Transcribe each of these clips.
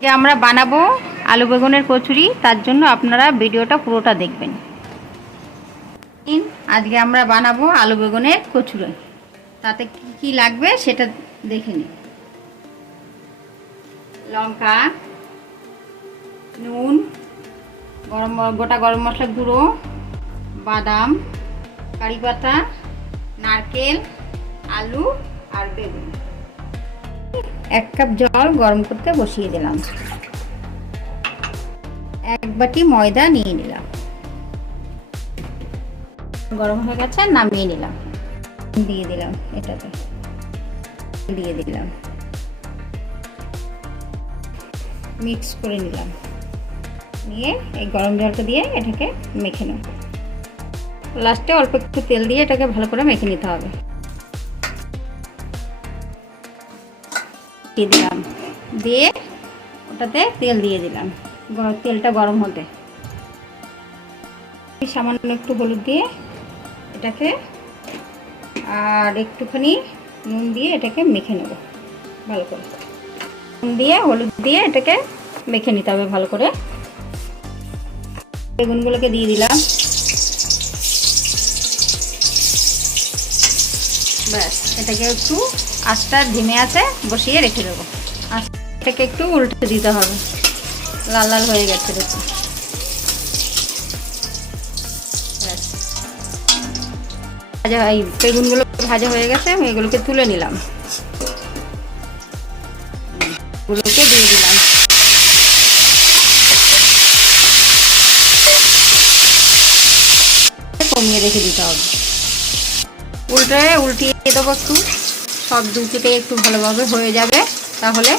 যে আমরা বানাবো আলু বেগুনের কচুরি, তার জন্য আপনারা ভিডিওটা পুরোটা দেখবেন। আজকে আমরা বানাবো আলু বেগুনের কচুরি, তাতে কি কি লাগবে সেটা দেখে নিন। লঙ্কা, নুন, গোটা গরম মশলা গুঁড়ো, বাদাম, কারি পাতা, নারকেল, আলু আর বেগুন। 1 কাপ জল গরম করতে বসিয়ে দিলাম। 1 বাটি ময়দা নিয়ে নিলাম। গরম হয়ে গেছে, নামিয়ে নিলাম। দিয়ে দিলাম, এটাতে দিয়ে দিলাম, মিক্স করে নিলাম। নিয়ে এই গরম জলটা দিয়ে এটাকে মেখে নেব। লাস্টে অল্প একটু তেল দিয়ে এটাকে ভালো করে মেখে নিতে হবে। দিয়ে দিলাম, দিয়ে ওটাতে তেল দিয়ে দিলাম। তেলটা গরম হতে সামান্য একটু হলুদ দিয়ে এটাকে আর একটুখানি নুন দিয়ে এটাকে মেখে নেব ভালো করে। নুন দিয়ে হলুদ দিয়ে এটাকে মেখে নিতে হবে ভালো করে। বেগুনগুলোকে দিয়ে দিলাম। ব্যাস, এটাকে একটু আস্তে ধিমে আছে বসিয়ে রেখে দেবো। এটাকে একটু উল্টে দিতে হবে। লাল লাল হয়ে গেছে দেখুন। ব্যাস, ভাজা এই বেগুনগুলো ভাজা হয়ে গেছে, আমি এগুলোকে তুলে নিলাম। এগুলোকে দিয়ে দিলাম। কমিয়ে রেখে দিতে হবে। উল্টিয়ে দেবো একটু, সব দু পিঠে একটু ভালোভাবে হয়ে যাবে, তাহলে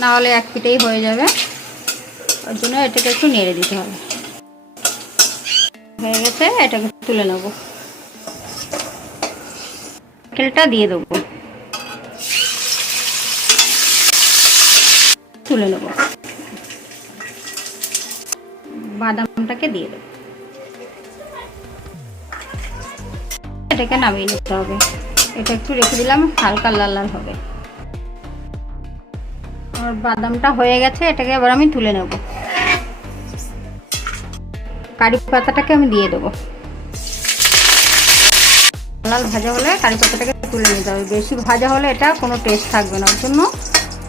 না হলে এক পিঠেই হয়ে যাবে। ওর জন্য এটাকে একটু নেড়ে দিতে হবে। হয়ে গেছে, এটাকে তুলে নেব। তেলটা দিয়ে দেবো, তুলে নেব। বাদামটাকে দিয়ে দেবো। এটাকে নামিয়ে নিতে হবে। এটা একটু রেখে দিলাম, হালকা লাল লাল হবে। আর বাদামটা হয়ে গেছে, এটাকে এবার আমি তুলে নেব। কারি পাতাটাকে আমি দিয়ে দেবো। লাল ভাজা হলে কারি পাতাটাকে তুলে নিতে হবে। বেশি ভাজা হলে এটা কোনো টেস্ট থাকবে না, ওর জন্য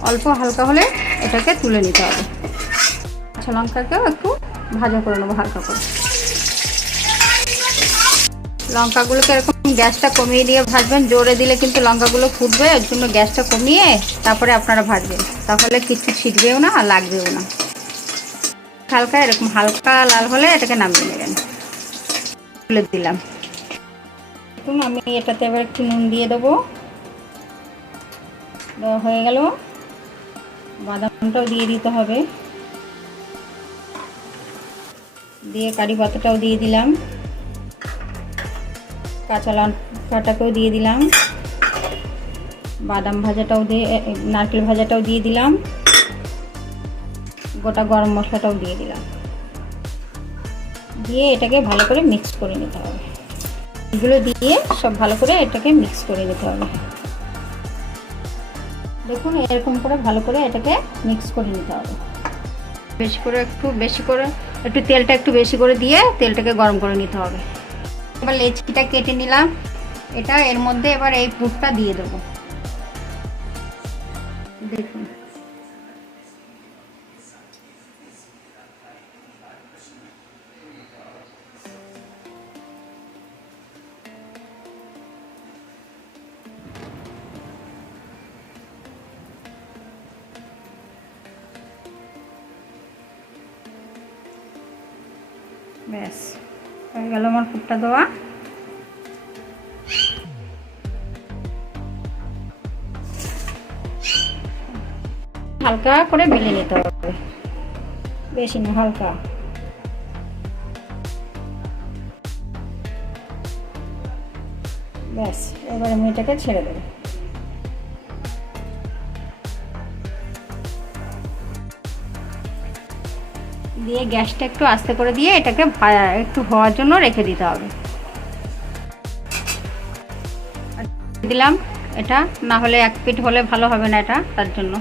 অল্প হালকা হলে এটাকে তুলে নিতে হবে। কাঁচা লঙ্কাকেও একটু ভাজা করে নেবো হালকা করে। লঙ্কাগুলোকে এরকম গ্যাসটা কমিয়ে দিয়ে ভাজবেন। জোরে দিলে কিন্তু লঙ্কাগুলো ফুটবে, ওর জন্য গ্যাসটা কমিয়ে তারপরে আপনারা ভাজবেন, তাহলে কিছু ছিটবেও না আর লাগবেও না। হালকা এরকম হালকা লাল হলে এটাকে নামিয়ে নেবেন। তুলে দিলাম। দেখুন, আমি এটাতে এবার একটু নুন দিয়ে দেবো। দেওয়া হয়ে গেল। বাদামটাও দিয়ে দিতে হবে। দিয়ে কারি পাতাটাও দিয়ে দিলাম। কাঁচা লঙ্কাটাকেও দিয়ে দিলাম। বাদাম ভাজাটাও দিয়ে, নারকেল ভাজাটাও দিয়ে দিলাম। গোটা গরম মশলাটাও দিয়ে দিলাম। দিয়ে এটাকে ভালো করে মিক্স করে নিতে হবে। এগুলো দিয়ে সব ভালো করে এটাকে মিক্স করে নিতে হবে। দেখুন, এরকম করে ভালো করে এটাকে মিক্স করে নিতে হবে। বেশি করে একটু তেলটা একটু বেশি করে দিয়ে তেলটাকে গরম করে নিতে হবে। এবার লেচিটা কেটে নিলাম। এটা এর মধ্যে এবার এই পুরটা দিয়ে দেবো। দেখুন, ব্যাস হয়ে গেল আমার পুরটা দেওয়া। হালকা করে বেলে নিতে হবে, বেশি না, হালকা। ব্যাস, এবার আমি এটাকে ছেড়ে দেবো। দিয়ে গ্যাসটা একটু আস্তে করে দিয়ে এটাকে একটু হওয়ার জন্য রেখে দিতে হবে। দিলাম এটা, না হলে এক পিঠ হলে ভালো হবে না, এটা তার জন্য।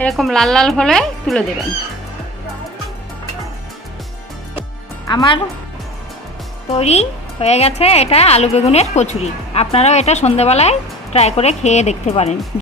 এরকম লাল লাল হলে তুলে দেবেন। আমার তৈরি হয়ে গেছে এটা আলু বেগুনের কচুরি। আপনারাও এটা সন্ধ্যাবেলায় ট্রাই করে খেয়ে দেখতে পারেন।